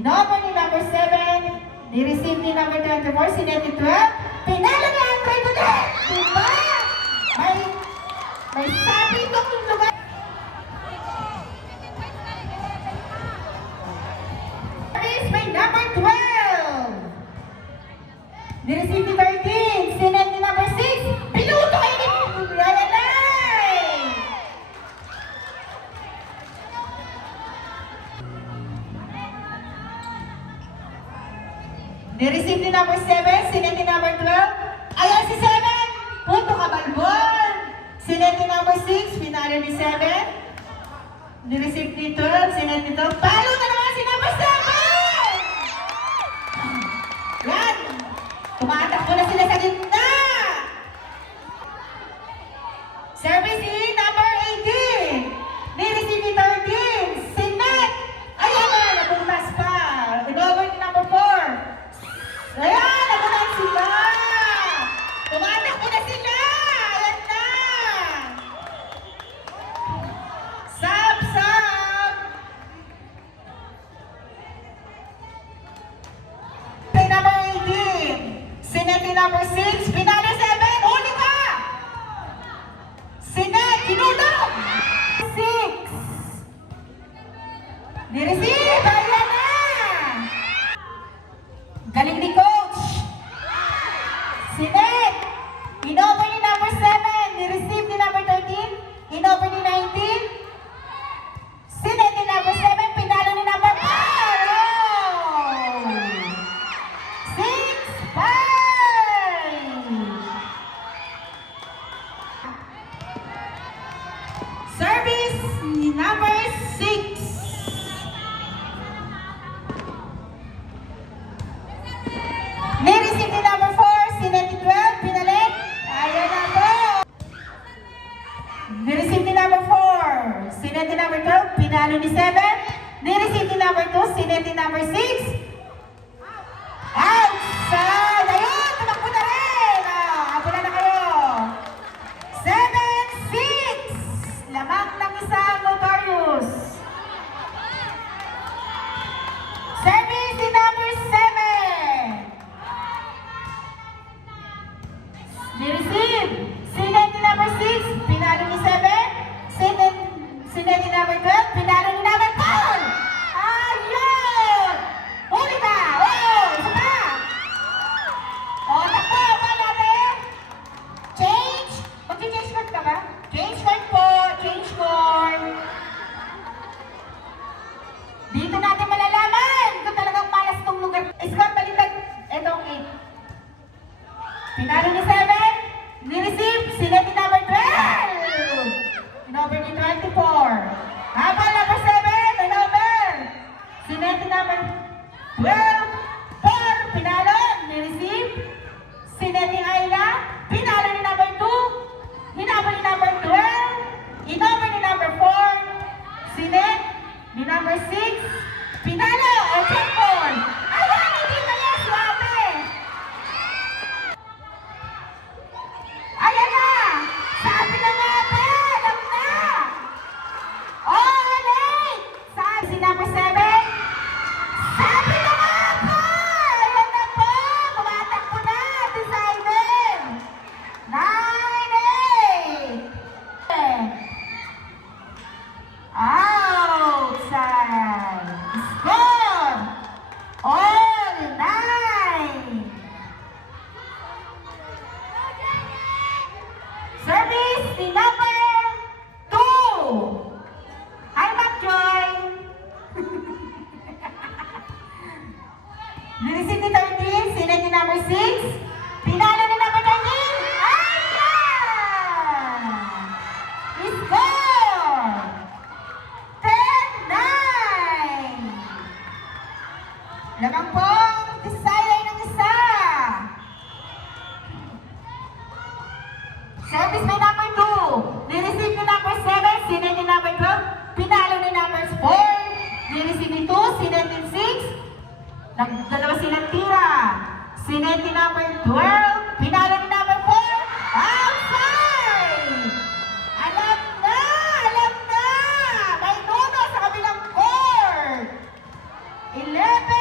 Inoper ni number 7. Ni-receive ni number 24. Si Nettie 12. Pinalo ni Andre ulit! Diba? May sabi itong lugar. Service by number 12. Ni-receive ni 13. Si Nettie number 6. Pinuto kayo ni Yalalay! Ni-receive ni number 7. Si Nettie number 12. Ayan si 7. Punto ka balbon. Si Nettie number 6. Pinalo ni 7. Ni-receive ni 12. Si Nettie 12. Palo na naman si number 7. Yan. Tumatakbo na sila sa gitna. Service in number 18. Ni-receive ni 13. Si Net. Ayan na. Nabutas pa. Inover ni number 4. Ayan. Nabutas sila. Tumatakbo na sila. Ayan na. Sab. Si number 18. Si Nettie number 6. Pinalo 7. Huli ka. Si Net. Kinulong. 6. Ni-receive. Ayan na. Galing ni Coach. Si Net. Inover ni number 7. Ni-receive ni number 13. Inover ni 19. Si Net ni number 7. Pinalo ni number 4. Oh! 6-5. Service ni number 6. Ni-receive ni number 4. Si Nettie 12. Pinalik. Ayan na po. Ni-receive ni number 4. Si Nettie number 12. Pinalo ni 7. Ni-receive ni number 2. Si Nettie number 6. Outside! Ayun! Tumakbo na rin! Abula na kayo. 7-6! Lamang ng isa, Notarius. Service ni number 7. Ni-receive. Si Nettie number 6. Pinalo ni 7. Si Nettie number 12. Pinalo ni number 4. Ayun! Huli ka! Oh! Isa pa! O, takbo! Pa natin! Change! Mag-change card ka ba? Change card po! Change card! Dito natin malalaman kung talagang malas tong lugar. Scott, baliktad. Etong 8. Pinalo ni 7. Ni-receive. Si Nettie number 12. Inover ni 24. Habang number 7. Inover. Si Nettie number 12. 4. Pinalo. Ni-receive. Si Nettie Ayla. Pinalo ni number 2. Hinabol ni number 12. Inover ni number 4. Si Net. Ni number 6. Pinalo. O checkpoint. Ayan, hindi na yan. Swabe. Ayan na! Sabi na nga pa! Alam na! Oh, late! Sabi si number 7? Sabi na nga pa! Ayan na po! Tumatakbo na! Decided! 9-8! Outside! Score! All 9! Service ni number 2. Hi, Mac Joy. Ni-receive ni 13. Si Nettie number 6. Pinalo ni number 13. Ayan! Score! 10-9. Lamang pong decider ng isa. Service by number 2. Ni-receive ni number 7. Si Nettie number 12. Pinalo ni number 4. Ni-receive ni 2. Si Nettie 6. Nagdalawa silang tira. Si Nettie number 12. Pinalo ni number 4. Outside! Alam na! Alam na! May nuno sa kabilang court. 11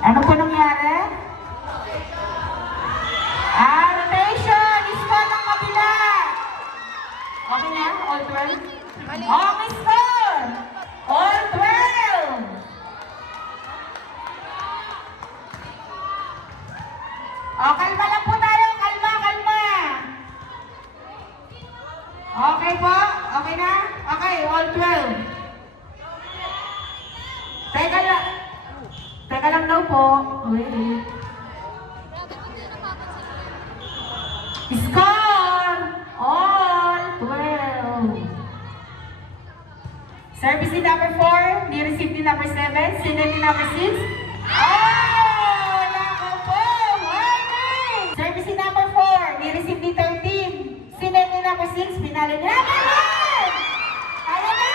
Ano po nangyari? Rotation! Score ng kabila! Okay na? All 12? Okay, score! All 12! Kalma lang po tayo. Kalma, kalma. Okay po? Okay na? Okay, all 12. Teka lang. Teka lang daw po. Wait. Score! All 12. Service ni number 4, ni-receive ni number 7, sinend ni number 6. Oh! Nako po! Warning! Service ni number 4, ni-receive ni 13, sinend ni number 6, pinalo ni number 1! Kaya na!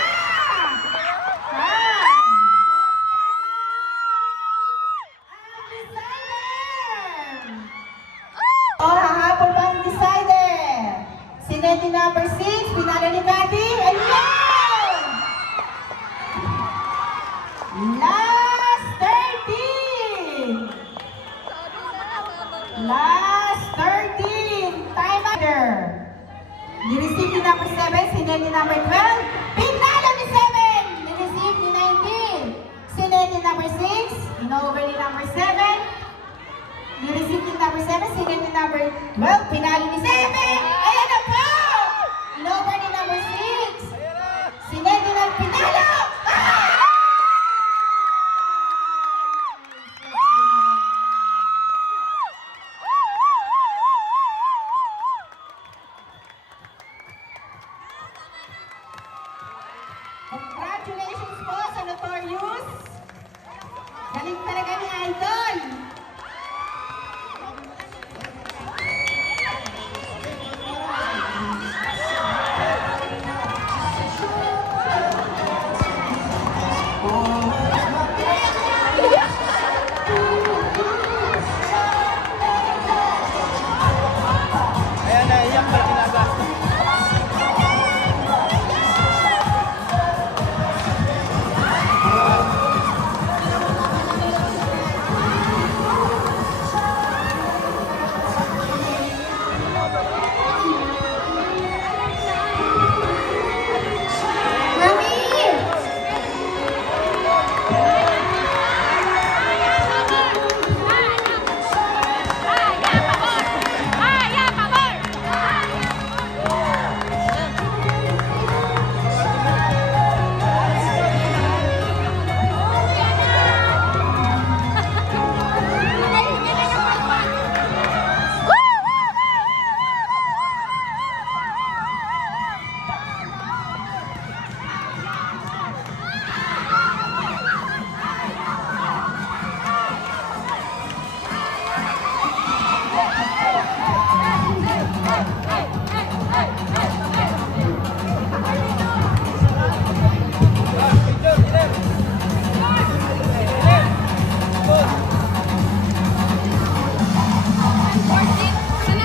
Hahapon pa ang decider. Sinend ni number 6, pinalo ni Cathy. Ayun! Last 13! Last 13! Time under. Ni-receive ni number 7, sinend ni number 12. Pinalo ni 7! Ni-receive ni 19. Sinend ni number 6. In-over ni number 7. Ni-receive ni number 7, sinend ni number 12. Pinalo ni 7! Ayan na po! In-over ni number 6. Sinend ni number pinalo! Congratulations po sa Notorious! Galing talaga ni Idol!